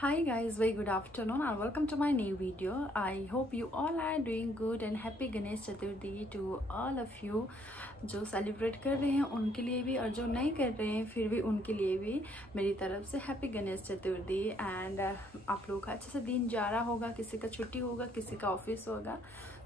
Hi guys, very good afternoon and welcome to my new video. I hope you all are doing good and happy Ganesh Chaturthi to all of you जो celebrate कर रहे हैं उनके लिए भी और जो नहीं कर रहे हैं फिर भी उनके लिए भी मेरी तरफ से हैप्पी गणेश चतुर्थी। एंड आप लोगों का अच्छे से दिन जा रहा होगा, किसी का छुट्टी होगा, किसी का ऑफिस होगा।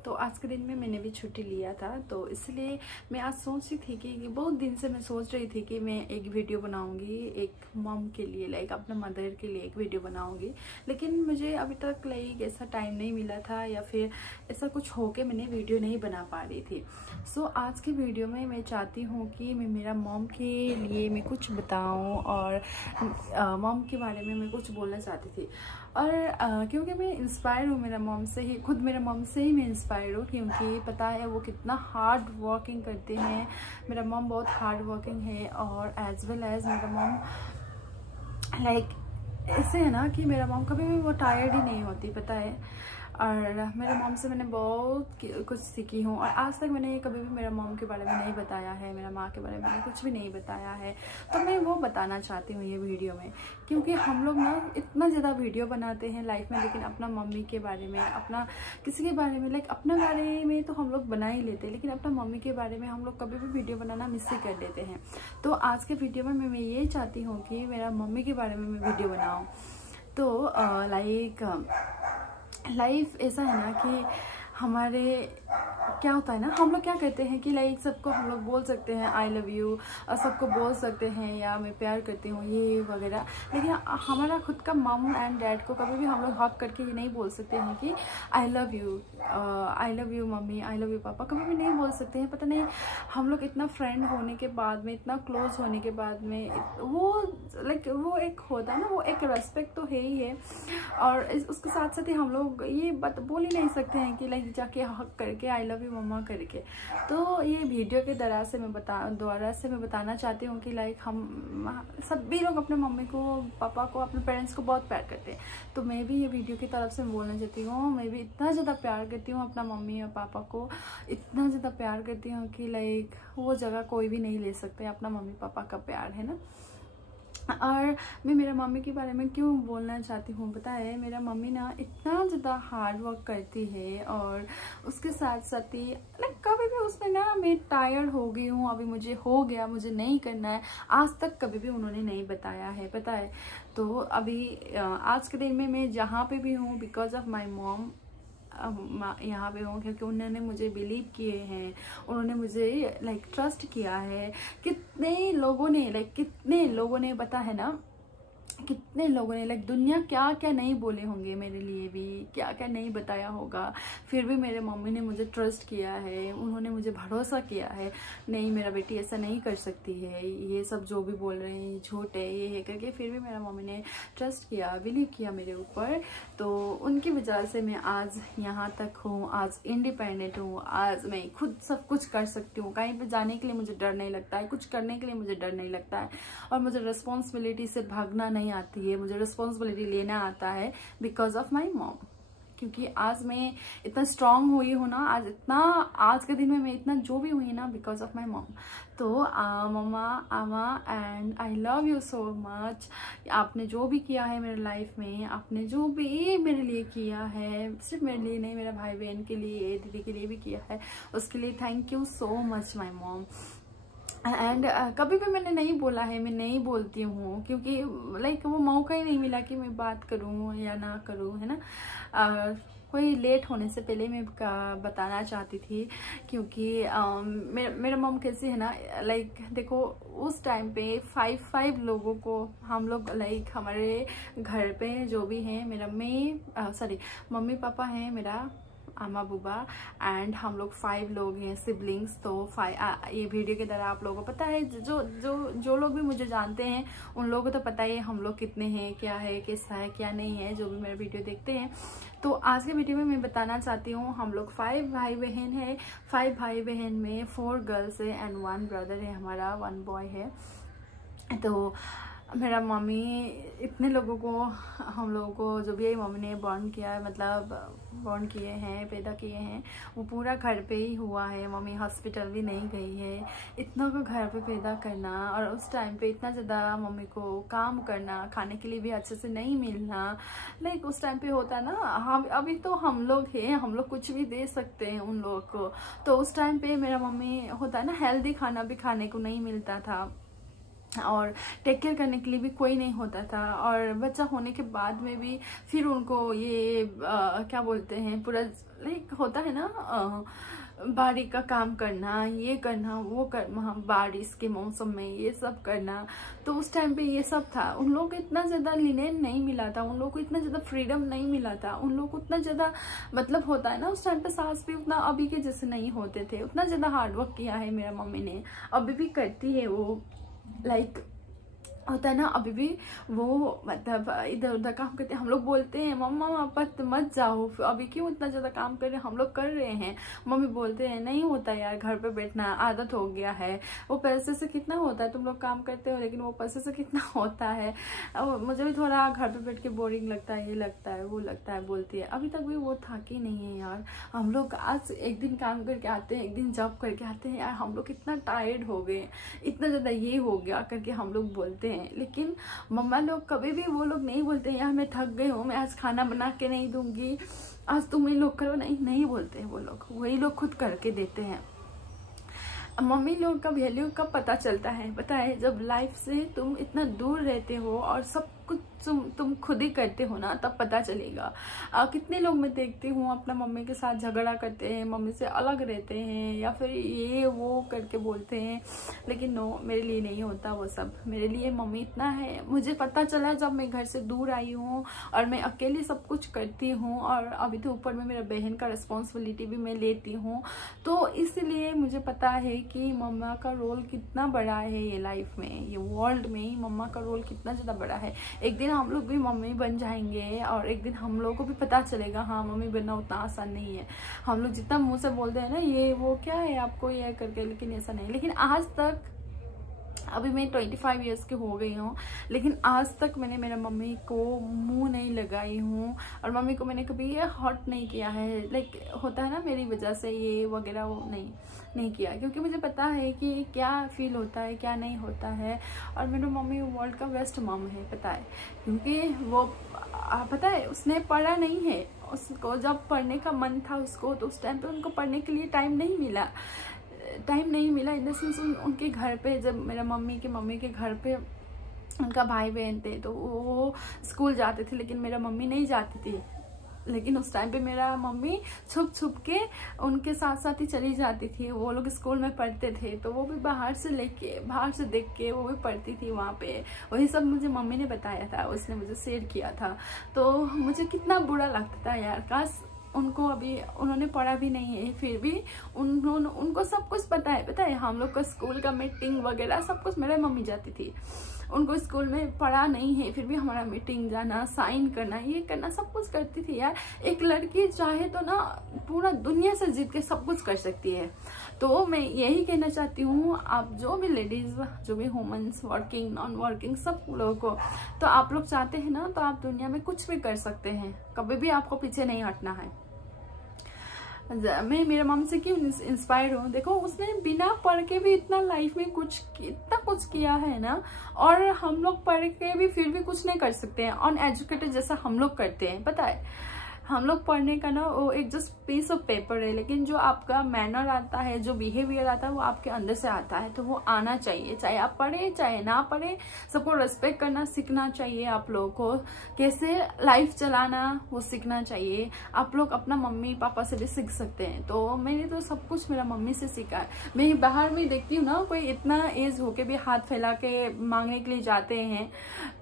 तो आज के दिन में मैंने भी छुट्टी लिया था, तो इसलिए मैं आज सोच रही थी कि बहुत दिन से मैं सोच रही थी कि मैं एक वीडियो बनाऊंगी एक मम के लिए, लाइक अपने मदर के लिए एक वीडियो बनाऊंगी। लेकिन मुझे अभी तक लाइक ऐसा टाइम नहीं मिला था या फिर ऐसा कुछ हो के मैंने वीडियो नहीं बना पा रही थी। सो आज की वीडियो में मैं चाहती हूँ कि मैं मेरा मम के लिए मैं कुछ बताऊँ और मम के बारे में मैं कुछ बोलना चाहती थी। और क्योंकि मैं इंस्पायर हूँ मेरा मम से ही, खुद मेरा मम से ही मैं इंस्पायर हूँ, क्योंकि पता है वो कितना हार्ड वर्किंग करते हैं। मेरा मम बहुत हार्ड वर्किंग है और एज वेल एज मेरा मम लाइक ऐसे है ना कि मेरा मम कभी भी वो टायर्ड ही नहीं होती, पता है। और मेरे मम से मैंने बहुत कुछ सीखी हूँ और आज तक मैंने कभी भी मेरा मम के बारे में नहीं बताया है, मेरा माँ के बारे में मैंने कुछ भी नहीं बताया है। तो मैं वो बताना चाहती हूँ ये वीडियो में, क्योंकि हम लोग ना इतना ज़्यादा वीडियो बनाते हैं लाइफ में, लेकिन अपना मम्मी के बारे में, अपना किसी के बारे में, लाइक अपने बारे में तो हम लोग बना ही लेते हैं, लेकिन अपना मम्मी के बारे में हम लोग कभी भी वीडियो बनाना मिस ही कर देते हैं। तो आज के वीडियो में मैं ये चाहती हूँ कि मेरा मम्मी के बारे में मैं वीडियो बनाऊँ। तो लाइफ ऐसा है ना कि हमारे क्या होता है ना, हम लोग क्या कहते हैं कि लाइक सबको हम लोग बोल सकते हैं आई लव यू और सबको बोल सकते हैं या मैं प्यार करती हूँ ये वगैरह, लेकिन हमारा खुद का मम एंड डैड को कभी भी हम लोग हक करके ये नहीं बोल सकते हैं कि आई love you mummy, I love you पापा, कभी भी नहीं बोल सकते हैं। पता नहीं हम लोग इतना फ्रेंड होने के बाद में, इतना क्लोज होने के बाद में वो लाइक वो एक होता है ना, वो एक रेस्पेक्ट तो है ही है। और उसके साथ साथ ही हम लोग ये बात बोल ही नहीं सकते हैं कि लाइक जाके हक करके आई लव यू मम्मा करके। तो ये वीडियो के द्वारा से मैं बताना चाहती हूँ कि लाइक हम सभी लोग अपने मम्मी को, पापा को, अपने पेरेंट्स को बहुत प्यार करते हैं। तो मैं भी ये वीडियो की तरफ से बोलना चाहती हूँ, मैं भी इतना ज़्यादा प्यार करती हूँ अपना मम्मी और पापा को, इतना ज़्यादा प्यार करती हूँ कि लाइक वो जगह कोई भी नहीं ले सकते अपना मम्मी पापा का प्यार, है ना। और मैं मेरा मम्मी के बारे में क्यों बोलना चाहती हूँ, पता है मेरा मम्मी ना इतना ज़्यादा हार्ड वर्क करती है और उसके साथ साथ ही लाइक कभी भी उसमें ना मैं टायर्ड हो गई हूँ, अभी मुझे हो गया, मुझे नहीं करना है, आज तक कभी भी उन्होंने नहीं बताया है, पता है। तो अभी आज के दिन में मैं जहाँ पे भी हूँ बिकॉज ऑफ माई मॉम यहाँ पे हूँ, क्योंकि उन्होंने मुझे बिलीव किए हैं, उन्होंने मुझे लाइक ट्रस्ट किया है। कितने लोगों ने पता है ना, कितने लोगों ने लाइक दुनिया क्या क्या नहीं बोले होंगे मेरे लिए भी, क्या क्या नहीं बताया होगा, फिर भी मेरे मम्मी ने मुझे ट्रस्ट किया है, उन्होंने मुझे भरोसा किया है, नहीं मेरा बेटी ऐसा नहीं कर सकती है, ये सब जो भी बोल रहे हैं झूठ है ये है करके, फिर भी मेरा मम्मी ने ट्रस्ट किया, बिलीव किया मेरे ऊपर। तो उनकी वजह से मैं आज यहाँ तक हूँ, आज इंडिपेंडेंट हूँ, आज मैं खुद सब कुछ कर सकती हूँ, कहीं पर जाने के लिए मुझे डर नहीं लगता है, कुछ करने के लिए मुझे डर नहीं लगता है, और मुझे रिस्पॉन्सिबिलिटी से भागना नहीं आती है, मुझे रिस्पॉन्सिबिलिटी लेना आता है बिकॉज ऑफ माई मॉम। क्योंकि आज मैं इतना स्ट्रांग हुई हूँ ना, आज के दिन में मैं इतना जो भी हुई ना बिकॉज ऑफ माई मॉम। तो मम्मा, आमा and I love you so much. आपने जो भी किया है मेरे लाइफ में, आपने जो भी मेरे लिए किया है, सिर्फ मेरे लिए नहीं, मेरे भाई बहन के लिए, दीदी के लिए भी किया है, उसके लिए thank you so much my mom. And कभी भी मैंने नहीं बोला है, मैं नहीं बोलती हूँ, क्योंकि लाइक वो मौका ही नहीं मिला कि मैं बात करूँ या ना करूँ, है ना। कोई लेट होने से पहले मैं बताना चाहती थी, क्योंकि मेरा मम कैसे है ना, लाइक देखो उस टाइम पे 5 लोगों को हम लोग लाइक हमारे घर पे जो भी हैं, मेरा मम्मी पापा हैं, मेरा आमा बुबा एंड हम लोग 5 लोग हैं सिबलिंग्स। तो ये वीडियो के द्वारा आप लोगों को पता है, जो लोग भी मुझे जानते हैं उन लोगों को तो पता ही हम लोग कितने हैं, क्या है, कैसा है, क्या नहीं है, जो भी मेरा वीडियो देखते हैं। तो आज के वीडियो में मैं बताना चाहती हूँ, हम लोग 5 भाई बहन है, 5 भाई बहन में 4 गर्ल्स है एंड 1 ब्रदर है, हमारा 1 बॉय है। तो मेरा मम्मी इतने लोगों को, हम लोगों को जो भी मम्मी ने बॉर्न किया है, मतलब बॉर्न किए हैं, पैदा किए हैं, वो पूरा घर पे ही हुआ है। मम्मी हॉस्पिटल भी नहीं गई है। इतना को घर पे पैदा करना और उस टाइम पे इतना ज़्यादा मम्मी को काम करना, खाने के लिए भी अच्छे से नहीं मिलना, लाइक उस टाइम पे होता है ना, हम अभी तो हम लोग हैं, हम लोग कुछ भी दे सकते हैं उन लोग को। तो उस टाइम पे मेरा मम्मी होता है ना, हेल्दी खाना भी खाने को नहीं मिलता था और टेक केयर करने के लिए भी कोई नहीं होता था। और बच्चा होने के बाद में भी फिर उनको ये क्या बोलते हैं, पूरा लाइक होता है ना, बाड़ी का काम करना, ये करना, वो करना, बारिश के मौसम में ये सब करना। तो उस टाइम पे ये सब था। उन लोगों को इतना ज़्यादा लिनेन नहीं मिला था, उन लोगों को इतना ज़्यादा फ्रीडम नहीं मिला था, उन लोगों को उतना ज़्यादा मतलब होता है ना, उस टाइम पे सास भी उतना अभी के जैसे नहीं होते थे। उतना ज़्यादा हार्डवर्क किया है मेरा मम्मी ने, अभी भी करती है वो। लाइक होता है ना, अभी भी वो मतलब इधर उधर काम करते हैं। हम लोग बोलते हैं मम्मा पापा मत जाओ, अभी क्यों इतना ज़्यादा काम कर रहे हैं, हम लोग कर रहे हैं। मम्मी बोलते हैं नहीं होता यार, घर पे बैठना आदत हो गया है, वो पैसे से कितना होता है, तुम लोग काम करते हो लेकिन वो पैसे से कितना होता है, मुझे भी थोड़ा घर पे बैठ के बोरिंग लगता है, ये लगता है वो लगता है, बोलती है। अभी तक भी वो थकी नहीं है यार। हम लोग आज एक दिन काम करके आते हैं, एक दिन जॉब करके आते हैं, यार हम लोग इतना टायर्ड हो गए, इतना ज़्यादा ये हो गया करके हम लोग बोलते हैं। लेकिन मम्मा लोग कभी भी वो लोग नहीं बोलते यार मैं थक गई हूँ, मैं आज खाना बना के नहीं दूंगी, आज तुम ही लोग करो, नहीं बोलते हैं वो लोग, वही लोग खुद करके देते हैं। मम्मी लोग का वैल्यू कब पता चलता है पता है, जब लाइफ से तुम इतना दूर रहते हो और सब कुछ तुम खुद ही करते हो ना, तब पता चलेगा। कितने लोग मैं देखती हूँ अपना मम्मी के साथ झगड़ा करते हैं, मम्मी से अलग रहते हैं या फिर ये वो करके बोलते हैं, लेकिन नो, मेरे लिए नहीं होता वो सब। मेरे लिए मम्मी इतना है, मुझे पता चला जब मैं घर से दूर आई हूँ और मैं अकेले सब कुछ करती हूँ, और अभी तो ऊपर में मेरा बहन का रिस्पॉन्सिबिलिटी भी मैं लेती हूँ, तो इसलिए मुझे पता है कि मम्मा का रोल कितना बड़ा है ये लाइफ में, ये वर्ल्ड में मम्मा का रोल कितना ज़्यादा बड़ा है। एक दिन हम लोग भी मम्मी बन जाएंगे और एक दिन हम लोगों को भी पता चलेगा हाँ मम्मी बनना उतना आसान नहीं है। हम लोग जितना मुंह से बोलते हैं ना ये वो क्या है आपको ये करके, लेकिन ऐसा नहीं। लेकिन आज तक, अभी मैं 25 इयर्स की हो गई हूँ, लेकिन आज तक मैंने मेरा मम्मी को मुंह नहीं लगाई हूँ और मम्मी को मैंने कभी ये हर्ट नहीं किया है। लाइक होता है ना मेरी वजह से ये वगैरह, वो नहीं किया, क्योंकि मुझे पता है कि क्या फील होता है क्या नहीं होता है। और मेरी मम्मी वर्ल्ड का बेस्ट मम है, पता है, क्योंकि वो पता है उसने पढ़ा नहीं है, उसको जब पढ़ने का मन था उसको, तो उस टाइम पे उनको पढ़ने के लिए टाइम नहीं मिला इन द सेंस उनके घर पे, जब मेरा मम्मी के घर पे उनका भाई बहन थे तो वो स्कूल जाते थे, लेकिन मेरा मम्मी नहीं जाती थी। लेकिन उस टाइम पे मेरा मम्मी छुप के उनके साथ साथ ही चली जाती थी। वो लोग स्कूल में पढ़ते थे तो वो भी बाहर से देख के वो भी पढ़ती थी वहाँ पे। वही सब मुझे मम्मी ने बताया था, उसने मुझे शेयर किया था। तो मुझे कितना बुरा लगता था यार, काश उनको अभी उन्होंने पढ़ा भी नहीं है, फिर भी उनको सब कुछ पता है। हम लोग का स्कूल का मीटिंग वगैरह सब कुछ मेरा मम्मी जाती थी। उनको स्कूल में पढ़ा नहीं है फिर भी हमारा मीटिंग जाना, साइन करना, ये करना, सब कुछ करती थी यार। एक लड़की चाहे तो ना पूरा दुनिया से जीत के सब कुछ कर सकती है। तो मैं यही कहना चाहती हूँ, आप जो भी लेडीज, जो भी वुमेन्स, वर्किंग नॉन वर्किंग, सब लोगों को, तो आप लोग चाहते हैं ना तो आप दुनिया में कुछ भी कर सकते हैं, कभी भी आपको पीछे नहीं हटना है। मैं मेरे मम से क्यों इंस्पायर हूँ, देखो उसने बिना पढ़ के भी इतना लाइफ में इतना कुछ किया है ना, और हम लोग पढ़ के भी फिर भी कुछ नहीं कर सकते हैं अनएजुकेटेड जैसा हम लोग करते हैं। पता है हम लोग पढ़ने का ना वो एक जस्ट पीस ऑफ पेपर है, लेकिन जो आपका मैनर आता है, जो बिहेवियर आता है, वो आपके अंदर से आता है। तो वो आना चाहिए, चाहे आप पढ़े चाहे ना पढ़े, सबको रेस्पेक्ट करना सीखना चाहिए। आप लोगों को कैसे लाइफ चलाना वो सीखना चाहिए। आप लोग अपना मम्मी पापा से भी सीख सकते हैं। तो मैंने तो सब कुछ मेरा मम्मी से सीखा है। मैं बाहर में देखती हूँ ना, कोई इतना एज होके भी हाथ फैला के मांगने के लिए जाते हैं,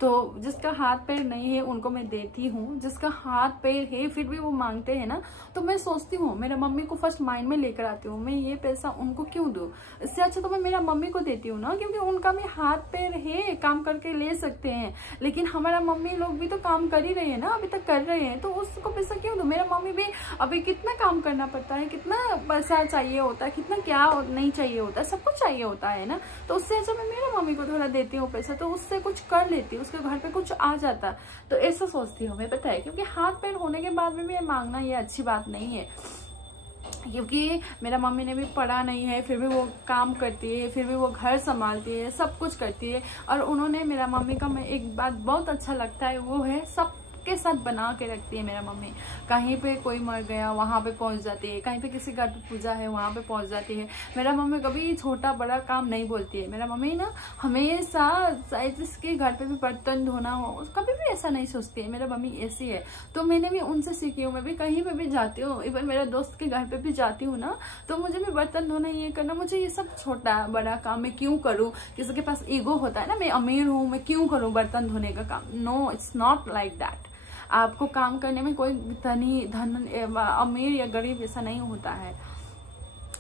तो जिसका हाथ पैर नहीं है उनको मैं देती हूँ, जिसका हाथ पैर है फिर भी वो मांगते हैं ना, तो मैं सोचती हूँ मेरे मम्मी को फर्स्ट माइंड में लेकर आती हूँ, मैं ये पैसा उनको क्यों दूँ, इससे अच्छा तो मैं मेरा मम्मी को देती हूँ ना, क्योंकि उनका भी हाथ पैर है, काम करके ले सकते हैं। लेकिन हमारा मम्मी लोग भी तो काम कर ही रहे हैं ना, अभी तक कर रहे हैं, तो उसको पैसा क्यों दूँ। मेरा मम्मी भी अभी कितना काम करना पड़ता है, कितना पैसा चाहिए होता है, कितना क्या नहीं चाहिए होता है, सब कुछ चाहिए होता है ना। तो उससे अच्छा मैं मेरा मम्मी को थोड़ा देती हूँ पैसा, तो उससे कुछ कर लेती हूँ, उसके घर पे कुछ आ जाता। तो ऐसा सोचती हूँ मैं, पता है, क्योंकि हाथ पैर होने के बाद में मांगना ये अच्छी बात नहीं है। क्योंकि मेरा मम्मी ने भी पढ़ा नहीं है, फिर भी वो काम करती है, फिर भी वो घर संभालती है, सब कुछ करती है। और उन्होंने, मेरा मम्मी का मैं एक बात बहुत अच्छा लगता है, वो है सब के साथ बना के रखती है मेरा मम्मी। कहीं पे कोई मर गया वहाँ पे पहुँच जाती है, कहीं पे किसी घर पे पूजा है वहाँ पे पहुँच जाती है। मेरा मम्मी कभी छोटा बड़ा काम नहीं बोलती है। मेरा मम्मी ना हमेशा, चाहे जिसके घर पे भी बर्तन धोना हो, कभी भी ऐसा नहीं सोचती है। मेरा मम्मी ऐसी है, तो मैंने भी उनसे सीखी हूँ। मैं भी कहीं पे भी जाती हूँ, इवन मेरे दोस्त के घर पे भी जाती हूँ ना, तो मुझे भी बर्तन धोना, ये करना, मुझे ये सब छोटा बड़ा काम मैं क्यों करूँ। किसी के पास ईगो होता है ना, मैं अमीर हूँ मैं क्यों करूँ बर्तन धोने का काम। No, it's not like that. आपको काम करने में कोई धन अमीर या गरीब ऐसा नहीं होता है।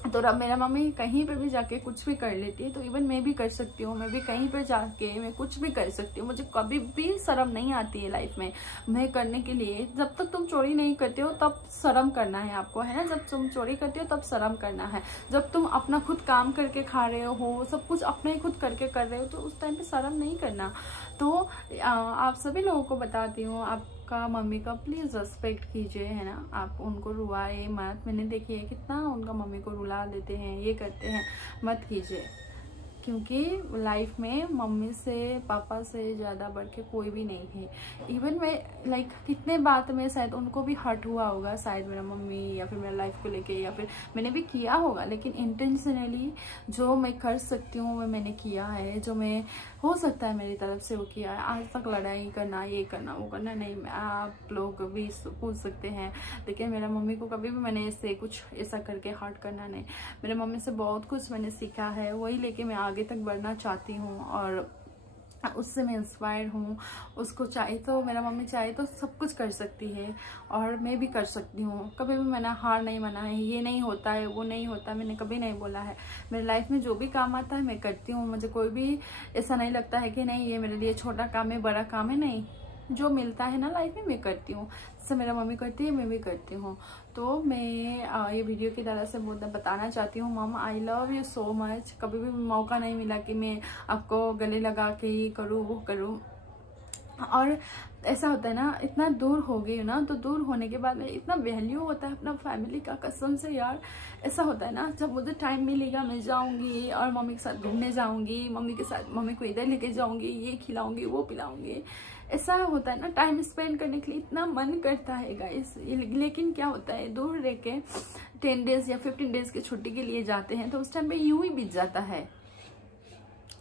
तो अब मेरा मम्मी कहीं पे भी जाके कुछ भी कर लेती है, तो इवन मैं भी कर सकती हूँ। मैं भी कहीं पे जाके मैं कुछ भी कर सकती हूँ, मुझे कभी भी शर्म नहीं आती है लाइफ में मैं करने के लिए। जब तक तुम चोरी नहीं करते हो तब शर्म करना है आपको, है ना। जब तुम चोरी करते हो तब शर्म करना है। जब तुम अपना खुद काम करके खा रहे हो, सब कुछ अपने खुद करके कर रहे हो, तो उस टाइम पे शर्म नहीं करना। तो आप सभी लोगों को बताती हूँ, आपका मम्मी का प्लीज रेस्पेक्ट कीजिए, है ना। आप उनको रुआए मत। मैंने देखी है कितना उनका मम्मी को रुला देते हैं, ये करते हैं, मत कीजिए। क्योंकि लाइफ में मम्मी से पापा से ज़्यादा बढ़ के कोई भी नहीं है। इवन मैं लाइक कितने बात में शायद उनको भी हर्ट हुआ होगा, शायद मेरा मम्मी या फिर मेरा लाइफ को लेके, या फिर मैंने भी किया होगा, लेकिन इंटेंशनली जो मैं कर सकती हूँ वो मैंने किया है। जो मैं हो सकता है मेरी तरफ से वो किया है। आज तक लड़ाई करना, ये करना, वो करना नहीं, आप लोग भी पूछ सकते हैं, लेकिन मेरा मम्मी को कभी भी मैंने ऐसे कुछ ऐसा करके हर्ट करना नहीं। मेरे मम्मी से बहुत कुछ मैंने सीखा है, वही लेके मैं आगे तक बढ़ना चाहती हूँ, और उससे मैं इंस्पायर हूँ। उसको चाहे तो, मेरा मम्मी चाहे तो सब कुछ कर सकती है, और मैं भी कर सकती हूँ। कभी भी मैंने हार नहीं माना है। ये नहीं होता है, वो नहीं होता, मैंने कभी नहीं बोला है। मेरी लाइफ में जो भी काम आता है मैं करती हूँ। मुझे कोई भी ऐसा नहीं लगता है कि नहीं ये मेरे लिए छोटा काम है, बड़ा काम है, नहीं। जो मिलता है ना लाइफ में मैं करती हूँ, जैसे मेरा मम्मी करती है मैं भी करती हूँ। तो मैं ये वीडियो की तरह से बताना चाहती हूँ, मम आई लव यू सो मच। कभी भी मौका नहीं मिला कि मैं आपको गले लगा के ये करूँ वो करूँ। और ऐसा होता है ना, इतना दूर हो गई ना, तो दूर होने के बाद में इतना वैल्यू होता है अपना फैमिली का, कसम से यार। ऐसा होता है ना, जब मुझे टाइम मिलेगा मैं जाऊंगी और मम्मी के साथ घूमने जाऊंगी, मम्मी के साथ मम्मी को इधर लेके जाऊंगी, ये खिलाऊंगी वो पिलाऊंगी। ऐसा होता है ना, टाइम स्पेंड करने के लिए इतना मन करता है गाइस। लेकिन क्या होता है, दूर रह के 10 डेज या 15 डेज की छुट्टी के लिए जाते हैं, तो उस टाइम पे यूं ही बीत जाता है,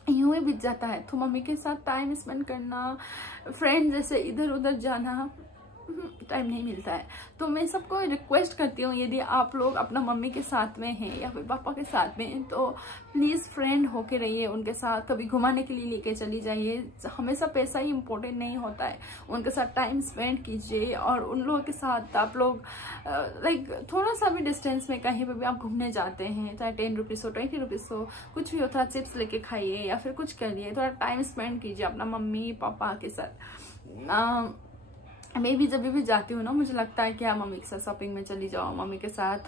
यूं ही बीत जाता है। तो मम्मी के साथ टाइम स्पेंड करना, फ्रेंड जैसे इधर उधर जाना, टाइम नहीं मिलता है। तो मैं सबको रिक्वेस्ट करती हूँ, यदि आप लोग अपना मम्मी के साथ में हैं या फिर पापा के साथ में हैं, तो प्लीज़ फ्रेंड होके रहिए उनके साथ। कभी घुमाने के लिए लेके चली जाइए। हमेशा पैसा ही इम्पोर्टेंट नहीं होता है, उनके साथ टाइम स्पेंड कीजिए। और उन लोगों के साथ आप लोग लाइक थोड़ा सा भी डिस्टेंस में कहीं पर भी आप घूमने जाते हैं, चाहे 10 रुपीज़ हो, 20 रुपीज़ हो, कुछ भी हो, थोड़ा चिप्स लेके खाइए या फिर कुछ करिए, थोड़ा टाइम स्पेंड कीजिए अपना मम्मी पापा के साथ। मैं भी जब भी जाती हूँ ना, मुझे लगता है कि हाँ मम्मी के साथ शॉपिंग में चली जाओ, मम्मी के साथ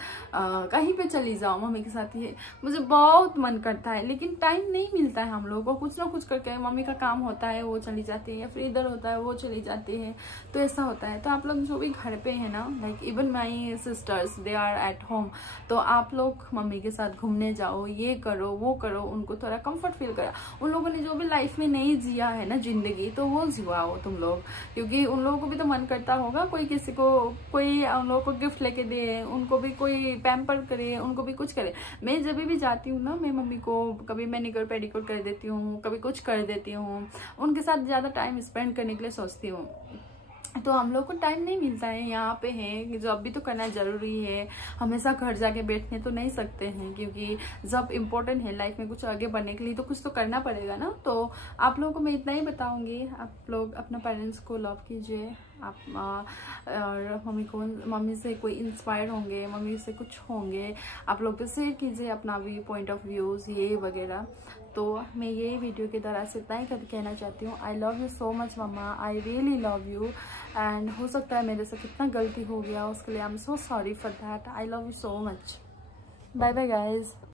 कहीं पे चली जाओ, मम्मी के साथ ये मुझे बहुत मन करता है। लेकिन टाइम नहीं मिलता है हम लोगों को, कुछ ना कुछ करके। मम्मी का काम होता है वो चली जाती है, या फिर इधर होता है वो चली जाती है, तो ऐसा होता है। तो आप लोग जो भी घर पे है ना, like even my sisters, they are at home, तो आप लोग मम्मी के साथ घूमने जाओ, ये करो वो करो, उनको थोड़ा कंफर्ट फील करा। उन लोगों ने जो भी लाइफ में नहीं जिया है ना जिंदगी, तो वो जिवाओ तुम लोग, क्योंकि उन लोगों को भी तो मन करता होगा कोई किसी को, कोई उन लोगों को गिफ्ट लेके दे, उनको भी कोई पैम्पर करे, उनको भी कुछ करे। मैं जब भी जाती हूँ ना, मैं मम्मी को कभी मैनिक्योर पेडिक्योर कर देती हूँ, कभी कुछ कर देती हूँ, उनके साथ ज़्यादा टाइम स्पेंड करने के लिए सोचती हूँ। तो हम लोग को टाइम नहीं मिलता है, यहाँ पे है जॉब भी तो करना जरूरी है। हमेशा घर जाके बैठने तो नहीं सकते हैं, क्योंकि जॉब इम्पोर्टेंट है लाइफ में। कुछ आगे बढ़ने के लिए तो कुछ तो करना पड़ेगा ना। तो आप लोगों को मैं इतना ही बताऊंगी, आप लोग अपना पेरेंट्स को लव कीजिए, आप और मम्मी से कोई इंस्पायर होंगे, मम्मी से कुछ होंगे, आप लोग भी शेयर कीजिए अपना भी पॉइंट ऑफ व्यूज़ ये वगैरह। तो मैं ये वीडियो के दौरान से इतना ही कहना चाहती हूँ, I love you so much mama, I really love you. And हो सकता है मेरे से कितना गलती हो गया, उसके लिए I am so sorry for that. I love you so much. Bye bye guys.